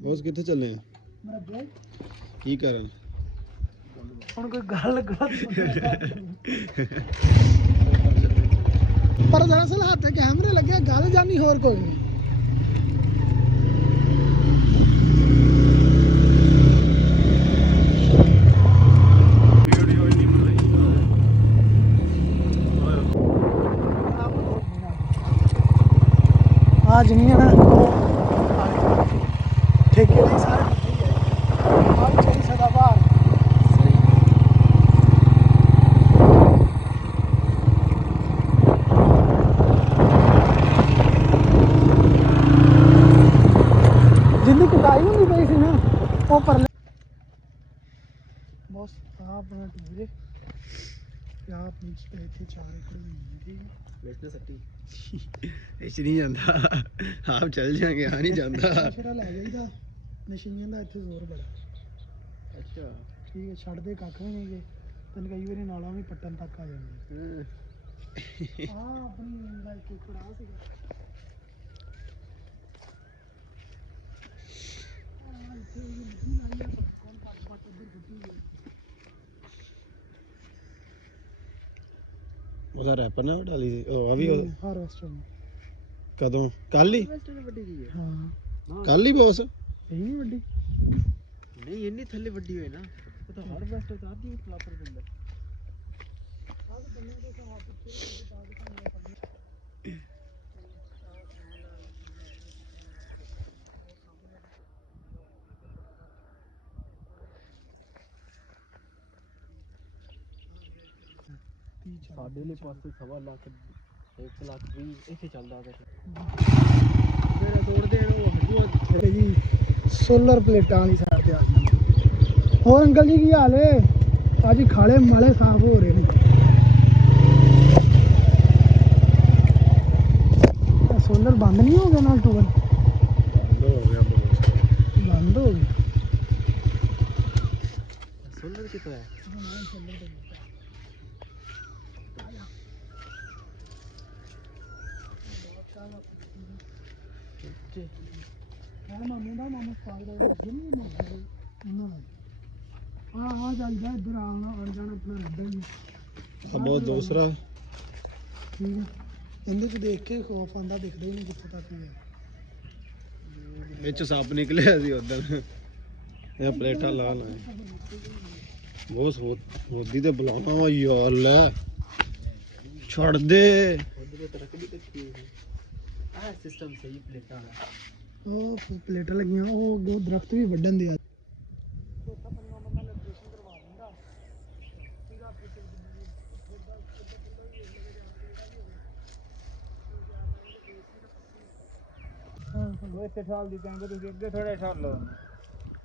ਬਸ ਕਿੱਥੇ ਚੱਲੇ ਆ? ਮਰਦੇ ਕੀ ਕਰਨ? ਹੁਣ ਕੋਈ ਗੱਲ ਪਰ ਦਰਅਸਲ ਹੱਥ ਤੇ ਕੈਮਰੇ ਲੱਗਿਆ, ਗੱਲ ਜਾਨੀ ਹੋਰ ਕੋਈ ਨਹੀਂ। ਆ ਜਿੰਨੀਆਂ ਨਾ ਠੇਕੇ ਲਈ ਸਾਰੇ ਆਹ ਚਾਹੀ ਸਦਾ ਬਾਹਰ ਜਿੰਨੀ ਕਟਾਈ ਹੁੰਦੀ ਪਈ ਸੀ ਨਾ ਉਹ ਪਰਲੇ ਬਸ ਆ ਆਪਣਾ ਟੂਰੇ ਤੇ ਆ ਆਪਣੀ ਇੱਥੇ 4 ਏਕੜ ਮਿਲਦੀ ਵੇਚਦੇ ਸੱਟੀ ਇਸ ਨਹੀਂ ਜਾਂਦਾ, ਆਪ ਚੱਲ ਜਾਾਂਗੇ, ਆ ਨਹੀਂ ਜਾਂਦਾ। ਨਸ਼ਾ ਲੈ ਜਾਈਦਾ, ਨਸ਼ਈਆਂ ਦਾ ਇੱਥੇ ਜ਼ੋਰ ਬੜਾ। ਅੱਛਾ ਠੀਕ ਹੈ, ਛੱਡਦੇ ਕੱਖ ਵੀ ਨਹੀਂ ਗੇ, ਤੈਨੂੰ ਕਈ ਵਾਰੀ ਨਾਲਾਂ ਵੀ ਪੱਟਣ ਤੱਕ ਆ ਜਾਂਦੇ। ਹਾਂ ਆਪਣੀ ਦਾ ਇੱਕ ਏਕੜ ਆ ਸੀਗਾ। ਇੱਥੇ ਮਿੱਟੀ ਲਾਈ ਆ, ਕੌਣ ਪੱਟ ਇੱਧਰ ਫੁੱਟੀ ਗਈ। ਉਹਦਾ ਰੈਪਰ ਨਾ ਡਾਲੀ ਸੀ, ਉਹ ਆ ਵੀ ਹਾਰਵੈਸਟਰ ਕਦੋਂ? ਕੱਲ ਹੀ? ਵੱਡੀ ਗਈ ਹੈ। ਹਾਂ ਕੱਲ ਹੀ ਬੌਸ? ਇਹ ਨਹੀਂ ਵੱਡੀ ਨਹੀਂ ਇੰਨੀ ਥੱਲੇ ਵੱਡੀ ਹੋਏ ਨਾ, ਉਹ ਤਾਂ ਹਾਰਵੈਸਟਰ ਤਾਂ ਆਦੀ ਫਲਾਪਰ ਦਿੰਦਾ। ਸਾਡੇ ਲਈ ਪਾਸੇ 1.25 ਲੱਖ 1 ਲੱਖ ਵੀ ਇੱਥੇ ਚੱਲਦਾ ਫਿਰ ਤੋੜਦੇ ਇਹਨੂੰ ਹੱਡੂਆਂ ਜੀ ਸੋਲਰ ਪਲੇਟਾਂ ਵਾਲੀ ਸਾਈਡ ਤੇ ਆ ਗਏ। ਹੋਰ ਅੰਕਲ ਜੀ ਕੀ ਹਾਲ ਹੈ? ਅੱਜ ਖਾਲੇ ਮਾਲੇ ਸਾਫ਼ ਹੋ ਰਹੇ ਨੇ। ਸੋਲਰ ਬੰਦ ਨਹੀਂ ਹੋ ਗਿਆ ਨਾਲ ਟੂਬਲ? ਬੰਦ ਹੋ ਗਿਆ। ਸੋਲਰ ਕਿੱਥੋਂ ਹੈ? ਮਾਮੂ ਦਾ ਮਾਮੂ ਆ ਜਾਈਦਾ ਇੱਧਰ ਆਉਣਾ ਅੜ ਜਾਣਾ ਆਪਣਾ ਰਹਿੰਦਾ ਹੀ ਆ ਬਹੁਤ ਦੂਸਰਾ ਠੀਕ ਹੈ। ਇਹਦੇ ਚ ਦੇਖ ਕੇ ਖੌਫ ਆਉਂਦਾ, ਦਿਖਦਾ ਹੀ ਨਹੀਂ ਕਿੱਥੇ ਤੱਕ ਹੈ। ਵਿੱਚ ਸੱਪ ਨਿਕਲਿਆ ਸੀ ਉਦੋਂ, ਇਹ ਪਲੇਟਾਂ ਲਾ ਲਾ ਬਹੁਤ ਹੋਦੀ ਤੇ ਬੁਲਾਉਣਾ ਵਾ ਯਾਰ, ਲੈ ਛੱਡ ਦੇ। ਆਹ ਸਿਸਟਮ ਸਹੀ ਪਲੇਟਾਂ ਦਾ। ਉਹ ਪਲੇਟਾਂ ਲੱਗੀਆਂ, ਉਹ ਅੱਗੋਂ ਦਰਖਤ ਵੀ ਵੱਢਣ ਦੇ ਆ। ਇੱਥੇ ਸਾਲ ਦੀ ਕਹਿੰਦੇ ਤੁਸੀਂ ਅੱਗੇ ਥੋੜਾ ਛੱਡ ਲਓ,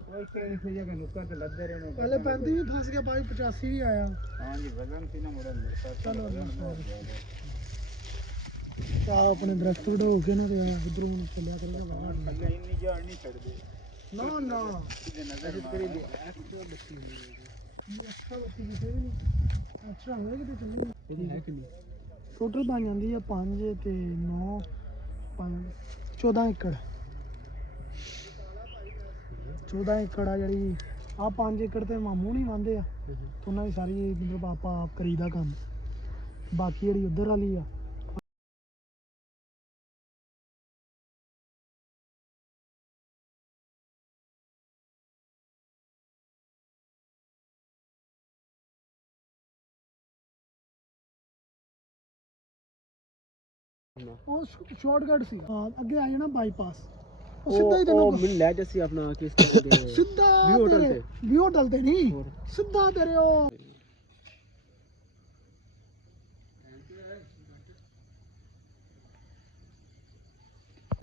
ਉਹ ਇੱਥੇ ਜਗ੍ਹਾ ਨੁੱਕਰ ਤੇ ਲੱਦੇ ਰਹੇ ਨੇ। ਪਹਿਲੇ 35 ਵੀ ਫਸ ਗਿਆ, ਬਾਅਦ 85 ਵੀ ਆਇਆ। ਹਾਂਜੀ ਵਜ਼ਨ ਸੀ ਨਾ ਮੁੜਨ ਚਲੋ ਆ ਆਪਣੇ ਦਰਖਤ ਵਢੋ ਕੇ ਨਾ ਤੇ ਇਧਰੋਂ ਚੱਲਿਆ ਕਰੇਗਾ ਬਾਹਰ। ਇੰਨੀ ਜਾੜ ਨਹੀਂ ਛੱਡਦੇ ਨਾ ਨਾ ਨਜ਼ਰ ਕਰੀ ਲਈ ਐਕਸਟਰਾ ਬੱਤੀ ਹੁੰਦੀ ਹੈ। ਅੱਛਾ ਬੱਤੀ ਕਿਸੇ ਵੀ ਨਹੀਂ ਅੱਛਾ ਹੋਵੇ ਕਿਤੇ ਚੱਲੀ ਇਹਦੀ ਹੈ ਕਿ ਨਹੀਂ? ਟੋਟਲ ਬਣ ਜਾਂਦੀ ਹੈ 5 ਤੇ 9 14 ਏਕੜ। 14 ਏਕੜ ਆ ਜਿਹੜੀ ਆ 5 ਏਕੜ ਤੇ ਮਾਮੂ ਨਹੀਂ ਵਾਂਦੇ ਆ, ਉਹਨਾਂ ਦੀ ਸਾਰੀ ਮਤਲਬ ਆਪਾਂ ਆਪ ਕਰੀਦਾ ਕੰਮ। ਬਾਕੀ ਜਿਹੜੀ ਉਧਰ ਵਾਲੀ ਆ ਉਹ ਸ਼ਾਰਟਕਟ ਸੀ। ਹਾਂ ਅੱਗੇ ਆ ਜਾਣਾ ਬਾਈਪਾਸ, ਉਹ ਸਿੱਧਾ ਹੀ ਤੈਨੂੰ ਮਿਲ ਲੈ ਜੱਸੀ ਆਪਣਾ ਕਿਸ ਤਰ੍ਹਾਂ ਦੇ ਸਿੱਧਾ ਵੀ ਹੋਟਲ ਤੇਰੇ ਤੇ ਵੀ ਹੋਟਲ ਤੇ ਨਹੀਂ, ਸਿੱਧਾ ਤੇਰੇ ਉਹ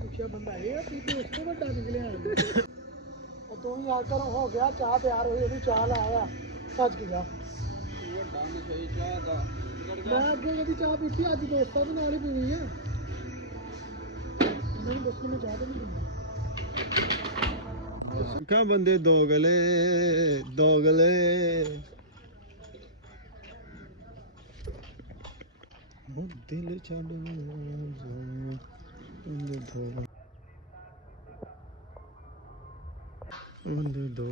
ਪੁੱਛਿਆ ਬੰਦਾ ਇਹ ਸੀ ਕਿ ਉਸ ਤੋਂ ਵੱਡਾ ਨਿਕਲਿਆ। ਉਹ ਤੂੰ ਹੀ ਆ ਕਰ ਹੋ ਗਿਆ, ਚਾਹ ਤਿਆਰ ਹੋਈ, ਉਹਦੀ ਚਾਹ ਲਾਇਆ ਭੱਜ ਕੇ ਗਿਆ। ਮੈਂ ਅੱਗੇ ਕਦੀ ਚਾਹ ਪੀਤੀ, ਅੱਜ ਦੋਸਤਾਂ ਦੇ ਨਾਲ ਹੀ ਪੀਣੀ ਆ। ਉਹਨਾਂ ਨੂੰ ਦੱਸੋ ਮੈਂ ਚਾਹ ਤਾਂ ਨਹੀਂ ਪੀਂਦਾ। ਕਾ ਬੰਦੇ ਦੋਗਲੇ ਉਹ ਦਿਲ ਛੱਡ ਬੰਦੇ ਦੋ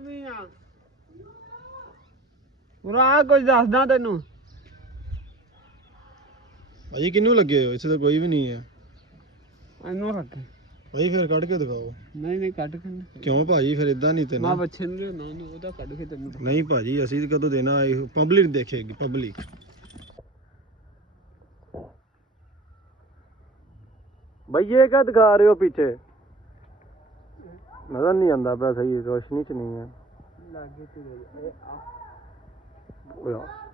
ਨਹੀਂ ਆ ਉਰਾ ਕੁਝ ਦੱਸਦਾ ਤੈਨੂੰ ਭਾਜੀ ਕਿਹਨੂੰ ਲੱਗੇ ਹੋ ਇੱਥੇ ਤਾਂ ਕੋਈ ਵੀ ਨਹੀਂ ਹੈ ਇਹਨੂੰ ਰੱਖ ਭਾਈ ਫਿਰ ਕੱਢ ਕੇ ਦਿਖਾਓ ਨਹੀਂ ਕੱਢ ਕੇ ਕਿਉਂ ਭਾਜੀ ਫਿਰ ਇਦਾਂ ਨਹੀਂ ਤੇ ਮਾਂ ਬੱਚੇ ਨੂੰ ਨਾ ਉਹਦਾ ਕੱਢ ਕੇ ਤੈਨੂੰ ਨਹੀਂ ਭਾਜੀ ਅਸੀਂ ਤਾਂ ਕਦੋਂ ਦੇਣਾ ਪਬਲਿਕ ਦੇਖੇਗੀ ਪਬਲਿਕ भाई ये क्या दिखा रहे हो पीछे नजर नहीं आंदा पे सही रोशनी च नहीं है लागे तेरे ओ यार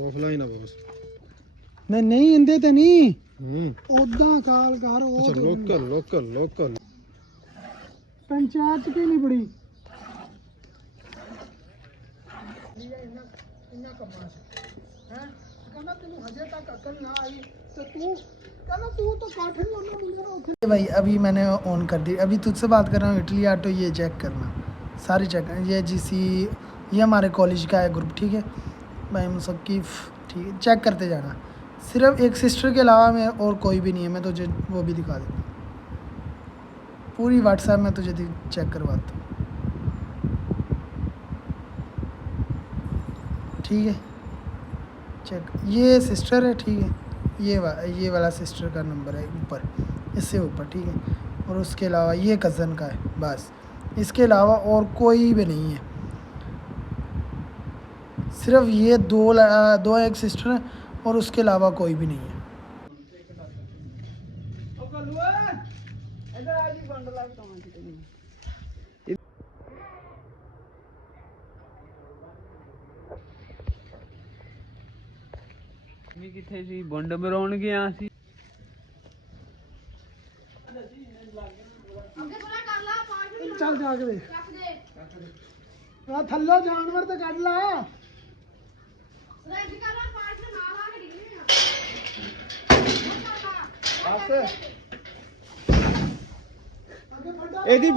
ऑफलाइन है बॉस नहीं इंदे ते नहीं उदा काल कर अच्छा लोकल लोकल लोकल पंचायत की नहीं बड़ी भाई अभी मैंने ऑन कर दी अभी तुझसे बात कर रहा हूँ इटली ऑटो ये चेक करना सारे चेक ये जीसी ये हमारे कॉलेज का है ग्रुप ठीक है भाई मुसक्किफ ठीक है चेक करते जाना सिर्फ एक सिस्टर के अलावा मैं और कोई भी नहीं है मैं तुझे वो भी दिखा देता हूँ पूरी व्हाट्सएप में तुझे चेक करवाता हूँ ठीक है चेक ये सिस्टर है ठीक है ये वाला सिस्टर का नंबर है ऊपर इससे ऊपर ठीक है और उसके अलावा ये कज़न का है बस इसके अलावा और कोई भी नहीं है सिर्फ ये दो एक सिस्टर है और उसके अलावा कोई भी नहीं है किथे सी बंड मराउण गया सी चल जाके देख थल्लो जानवर तो कट ला ਇਹਦੀ